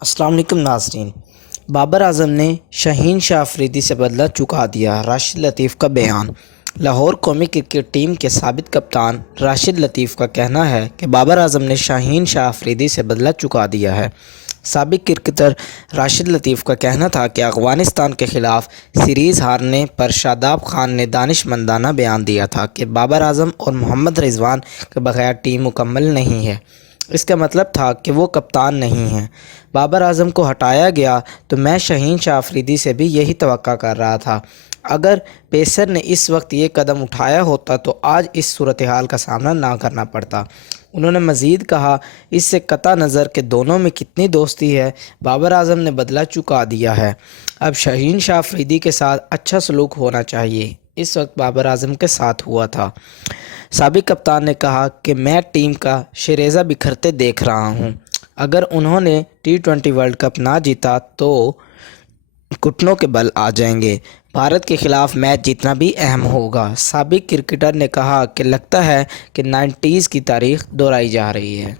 السلام علیکم ناظرین۔ بابر اعظم نے شاہین شاہ افریدی سے بدلہ چکا دیا، راشد لطیف کا بیان۔ لاہور قومی کرکٹ ٹیم کے سابق کپتان راشد لطیف کا کہنا ہے کہ بابر اعظم نے شاہین شاہ افریدی سے بدلہ چکا دیا ہے۔ سابق کرکٹر راشد لطیف کا کہنا تھا کہ افغانستان کے خلاف سیریز ہارنے پر شاداب خان نے دانش مندانہ بیان دیا تھا کہ بابر اعظم اور محمد رضوان کے بغیر ٹیم مکمل نہیں ہے۔ اس کا مطلب تھا کہ وہ کپتان نہیں ہیں۔ بابر اعظم کو ہٹایا گیا تو میں شاہین شاہ افریدی سے بھی یہی توقع کر رہا تھا۔ اگر پیسر نے اس وقت یہ قدم اٹھایا ہوتا تو آج اس صورتحال کا سامنا نہ کرنا پڑتا۔ انہوں نے مزید کہا، اس سے قطع نظر کہ دونوں میں کتنی دوستی ہے، بابر اعظم نے بدلہ چکا دیا ہے۔ اب شاہین شاہ افریدی کے ساتھ اچھا سلوک ہونا چاہیے، اس وقت بابر اعظم کے ساتھ ہوا تھا۔ سابق کپتان نے کہا کہ میں ٹیم کا شیرازہ بکھرتے دیکھ رہا ہوں۔ اگر انہوں نے T20 ورلڈ کپ نہ جیتا تو گھٹنوں کے بل آ جائیں گے۔ بھارت کے خلاف میچ جیتنا بھی اہم ہوگا۔ سابق کرکٹر نے کہا کہ لگتا ہے کہ 90s کی تاریخ دہرائی جا رہی ہے۔